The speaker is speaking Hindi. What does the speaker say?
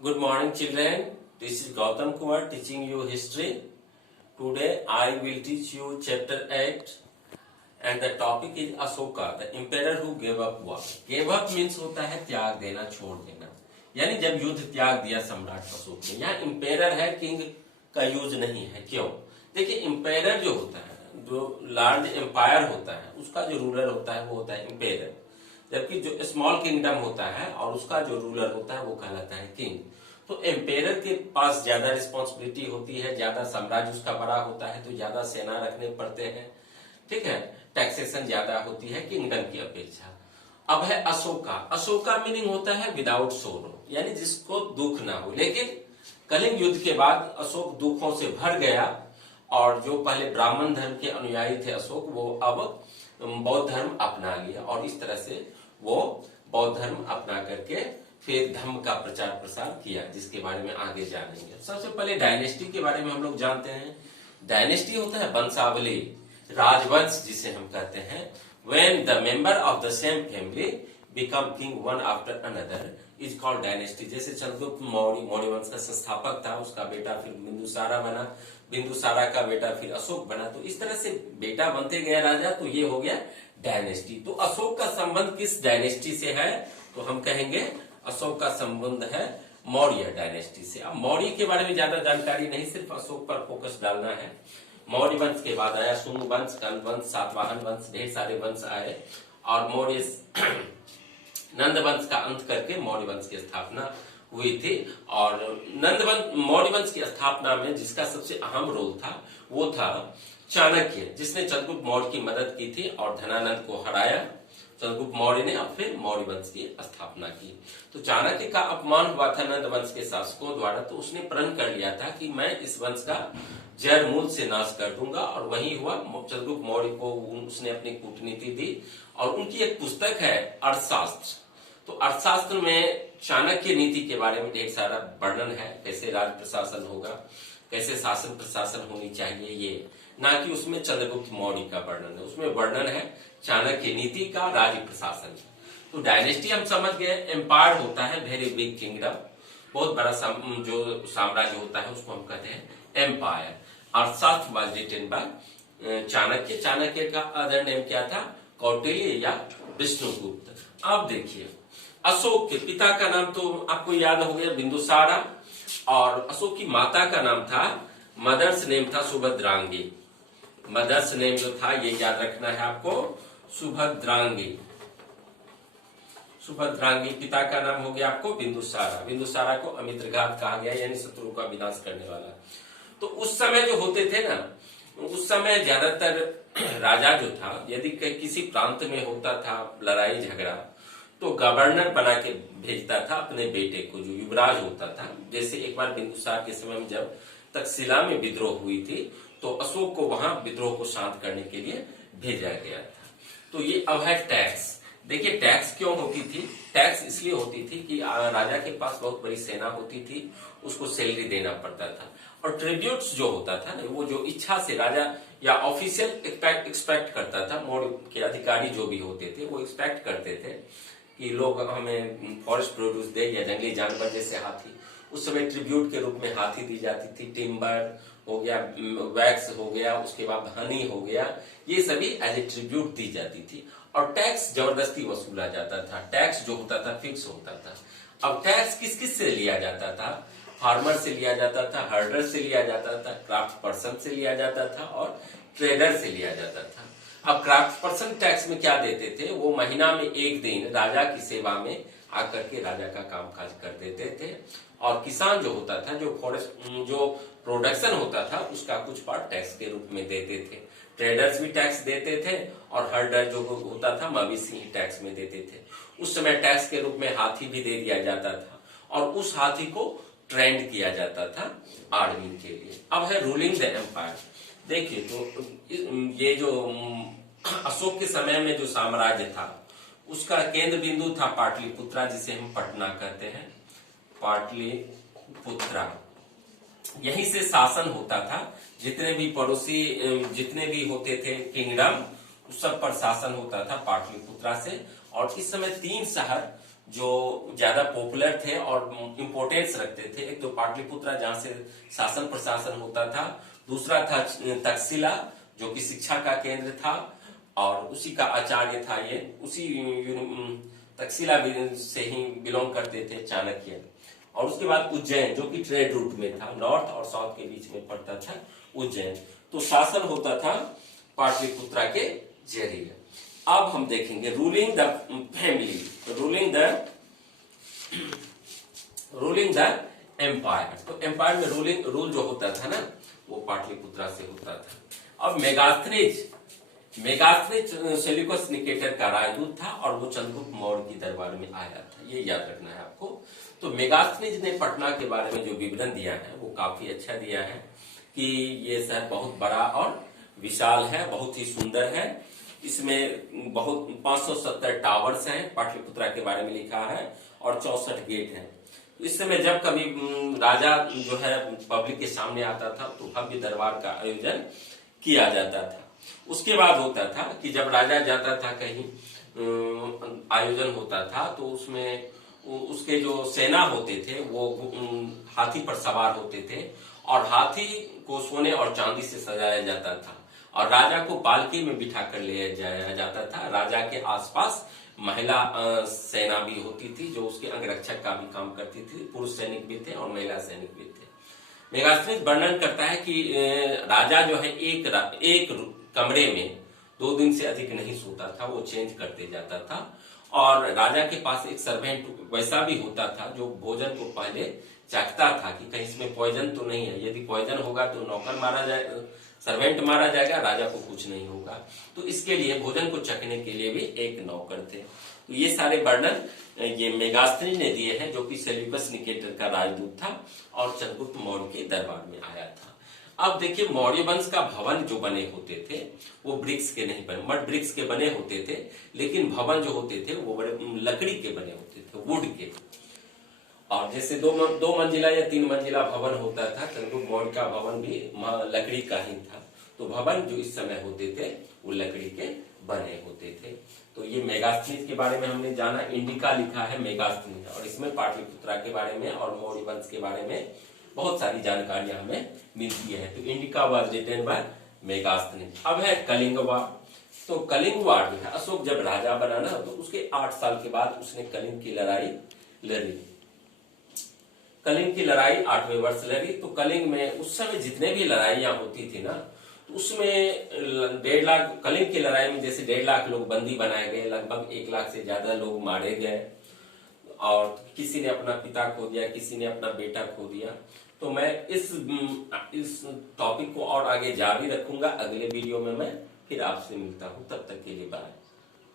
Good morning, children. This is Gautam Kumar teaching you history. Today I will teach you chapter 8 and the topic is Ashoka, the emperor who gave up war. Gave up means होता है त्याग देना, छोड़ देना, यानी जब युद्ध त्याग दिया सम्राट अशोक ने। यहाँ emperor है, किंग का यूज नहीं है। क्यों? देखिए, emperor जो होता है, जो लार्ज एम्पायर होता है, उसका जो रूलर होता है वो होता है emperor, जबकि जो स्मॉल किंगडम होता है और उसका जो रूलर होता है वो कहलाता है किंग। तो एम्पेयर के पास ज्यादा रिस्पॉन्सिबिलिटी होती है, ज्यादा साम्राज्य उसका बड़ा होता है तो ज्यादा सेना रखने पड़ते हैं, ठीक है, टैक्सेशन ज्यादा होती है किंगडम की अपेक्षा। अब है अशोका। अशोका मीनिंग होता है विदाउट सोरो, यानी जिसको दुख ना हो। लेकिन कलिंग युद्ध के बाद अशोक दुखों से भर गया और जो पहले ब्राह्मण धर्म के अनुयायी थे अशोक, वो अब बौद्ध धर्म अपना लिया और इस तरह से वो बौद्ध धर्म अपना करके फिर धर्म का प्रचार प्रसार किया, जिसके बारे में आगे जानेंगे। सबसे पहले डायनेस्टी के बारे में हम लोग जानते हैं। डायनेस्टी होता है वंशावली, राजवंश जिसे हम कहते हैं। When the member of the same family become king one after another is called dynasty. जैसे चंद्रगुप्त मौर्य, मौर्य वंश का संस्थापक था, उसका बेटा फिर बिंदुसारा बना, बिंदुसारा का बेटा फिर अशोक बना। तो इस तरह से बेटा बनते गया राजा, तो ये हो गया डायनेस्टी। तो अशोक का संबंध किस डायनेस्टी से है? तो हम कहेंगे अशोक का संबंध है मौर्य डायनेस्टी से। अब मौर्य के बारे में ज्यादा जानकारी नहीं, सिर्फ अशोक पर फोकस डालना है। मौर्य वंश के बाद आया शुंग वंश, कर्ण वंश, सातवाहन वंश, ढेर सारे वंश आए और मौर्य नंद वंश का अंत करके मौर्य वंश की स्थापना हुई थी। और नंद वंश, मौर्य वंश की स्थापना में जिसका सबसे अहम रोल था वो था चाणक्य, जिसने चंद्रगुप्त मौर्य की मदद की थी और धनानंद को हराया चंद्रगुप्त मौर्य ने, और फिर मौर्य वंश की स्थापना की। तो चाणक्य का अपमान हुआ था नंद वंश के शासकों द्वारा, तो उसने प्रण कर लिया था कि मैं इस वंश का जड़ मूल से नाश कर दूंगा, और वही हुआ। चंद्रगुप्त मौर्य को उसने अपनी कूटनीति दी और उनकी एक पुस्तक है अर्थशास्त्र। तो अर्थशास्त्र में चाणक्य नीति के बारे में ढेर सारा वर्णन है, कैसे राज प्रशासन होगा, कैसे शासन प्रशासन होनी चाहिए, ये ना कि उसमें चंद्रगुप्त मौर्य का वर्णन है। उसमें वर्णन है चाणक्य नीति का, राज्य प्रशासन। तो डायनेस्टी हम समझ गए, एम्पायर होता है वेरी बिग किंगडम, बहुत बड़ा जो साम्राज्य होता है उसको हम कहते हैं empire. Arthashastra was written by Chanakya. Chanakya का अदर नेम क्या था? कौटिल्य या विष्णुगुप्त। अब देखिए, अशोक के पिता का नाम तो आपको याद हो गया, बिंदुसारा, और अशोक की माता का नाम था, मदर्स नेम था सुभद्रांगी। मदर्स नेम जो था ये याद रखना है आपको, सुभद्रांगी। सुभद्रांगी। पिता का नाम हो गया आपको बिंदुसारा। बिंदुसारा को अमित्रघात कहा गया, यानी शत्रु का विनाश करने वाला। तो उस समय जो होते थे ना, उस समय ज्यादातर राजा जो था, यदि किसी प्रांत में होता था लड़ाई झगड़ा, तो गवर्नर बना के भेजता था अपने बेटे को, जो युवराज होता था। जैसे एक बार बिंदुसार के समय में जब तक्षशिला में विद्रोह हुई थी, तो अशोक को वहां विद्रोह को शांत करने के लिए भेजा गया था। तो ये अब है टैक्स। देखिए, टैक्स क्यों होती थी? टैक्स इसलिए होती थी कि राजा के पास बहुत बड़ी सेना होती थी, उसको सैलरी देना पड़ता था। और ट्रिब्यूट्स जो होता था ना, वो जो इच्छा से राजा या ऑफिशियल एक्सपेक्ट करता था, मौर्य के अधिकारी जो भी होते थे वो एक्सपेक्ट करते थे कि लोग हमें फॉरेस्ट प्रोड्यूस दे, या जंगली जानवर जैसे हाथी। उस समय ट्रिब्यूट के रूप में हाथी दी जाती थी, टिम्बर हो गया, वैक्स हो गया, उसके बाद हनी हो गया, ये सभी एज ए ट्रिब्यूट दी जाती थी। और टैक्स जबरदस्ती वसूला जाता था। टैक्स जो होता था फिक्स होता था। अब टैक्स किस किस से लिया जाता था? फार्मर से लिया जाता था, हर्डर से लिया जाता था, क्राफ्ट पर्सन से लिया जाता था और ट्रेडर से लिया जाता था। अब क्राफ्ट पर्सन टैक्स में क्या देते थे? वो महीना में एक दिन राजा की सेवा में आकर के राजा का काम काज कर देते थे। और किसान जो होता था, जो फॉरेस्ट जो प्रोडक्शन होता था, उसका कुछ पार्ट टैक्स के रूप में देते थे। ट्रेडर्स भी टैक्स देते थे और हर्डर जो होता था मवेशी ही टैक्स में देते थे। उस समय टैक्स के रूप में हाथी भी दे दिया जाता था और उस हाथी को ट्रेंड किया जाता था आर्मी के लिए। अब है रूलिंग द एम्पायर। देखिए, तो ये जो अशोक के समय में जो साम्राज्य था, उसका केंद्र बिंदु था पाटलिपुत्रा, जिसे हम पटना कहते हैं, पाटलिपुत्रा। यहीं से शासन होता था। जितने भी पड़ोसी, जितने भी होते थे किंगडम, उस सब पर शासन होता था पाटलिपुत्रा से। और इस समय 3 शहर जो ज्यादा पॉपुलर थे और इम्पोर्टेंस रखते थे। एक तो पाटलिपुत्रा जहां से शासन प्रशासन होता था, दूसरा था तक्षशिला जो कि शिक्षा का केंद्र था और उसी का आचार्य था ये, उसी तक्षशिला से ही बिलोंग करते थे चाणक्य। और उसके बाद उज्जैन जो कि ट्रेड रूट में था, नॉर्थ और साउथ के बीच में पड़ता था उज्जैन। तो शासन होता था पाटलिपुत्रा के जरिए। अब हम देखेंगे ruling the family, ruling the empire. तो एम्पायर में रूल जो होता था ना वो पाटलिपुत्रा से होता था। अब मेगास्थनीज सेल्यूकस निकेटर का राजदूत था और वो चंद्रगुप्त मौर्य की दरबार में आया था, ये याद रखना है आपको। तो मेगास्थनीज ने पटना के बारे में जो विवरण दिया है वो काफी अच्छा दिया है कि ये शहर बहुत बड़ा और विशाल है, बहुत ही सुंदर है। इसमें बहुत 570 टावर्स हैं, पाटलिपुत्रा के बारे में लिखा है, और 64 गेट हैं। इस समय जब कभी राजा जो है पब्लिक के सामने आता था तो भव्य दरबार का आयोजन किया जाता था। उसके बाद होता था कि जब राजा जाता था कहीं आयोजन होता था तो उसमें उसके जो सेना होते थे वो हाथी पर सवार होते थे और हाथी को सोने और चांदी से सजाया जाता था और राजा को पालकी में बिठा कर ले जाया जाता था। राजा के आसपास महिला सेना भी होती थी जो उसके अंगरक्षक का भी काम करती थी, पुरुष सैनिक भी थे और महिला सैनिक भी थे। मेगास्थनीज वर्णन करता है कि राजा जो है एक कमरे में 2 दिन से अधिक नहीं सोता था, वो चेंज करते जाता था। और राजा के पास एक सर्वेंट वैसा भी होता था जो भोजन को पहले चखता था कि कहीं इसमें पॉइजन तो नहीं है, यदि पॉइजन होगा तो नौकर मारा जाएगा, सर्वेंट मारा जाएगा, राजा को कुछ नहीं होगा। तो इसके लिए भोजन को चखने के लिए भी एक नौकर थे। तो ये सारे वर्णन ये मेगास्थनीज ने दिए हैं जो कि सेल्यूकस निकेटर का राजदूत था और चंद्रगुप्त मौर्य के दरबार में आया था। अब देखिए मौर्य वंश का भवन जो बने होते थे वो ब्रिक्स के नहीं बने, मड ब्रिक्स के बने होते थे, लेकिन भवन जो होते थे वो बड़े लकड़ी के बने होते थे, वुड के। और जैसे दो मंजिला या 3 मंजिला भवन होता था, चंद्रगुप्त मौर्य का भवन भी लकड़ी का ही था। तो भवन जो इस समय होते थे वो लकड़ी के बने होते थे। तो ये मेगास्थनीज के बारे में हमने जाना, इंडिका लिखा है मेगास्थनीज, और इसमें पाटलिपुत्रा के बारे में और मौर्य वंश के बारे में बहुत सारी जानकारियां हमें मिलती है। तो Indica was written by Megasthenes. अब है कलिंग वार। तो कलिंग वार जो है अशोक जब राजा बना ना तो उसके 8 साल के बाद उसने कलिंग की लड़ाई लड़ी। कलिंग की लड़ाई 8वें वर्ष लड़ी। तो कलिंग में उस समय जितने भी लड़ाइयां होती थी ना तो उसमें 1.5 लाख, कलिंग की लड़ाई में जैसे 1.5 लाख लोग बंदी बनाए गए, लगभग 1 लाख से ज्यादा लोग मारे गए और किसी ने अपना पिता खो दिया, किसी ने अपना बेटा खो दिया। तो मैं इस टॉपिक को और आगे जारी रखूंगा। अगले वीडियो में मैं फिर आपसे मिलता हूं, तब तक के लिए बाय।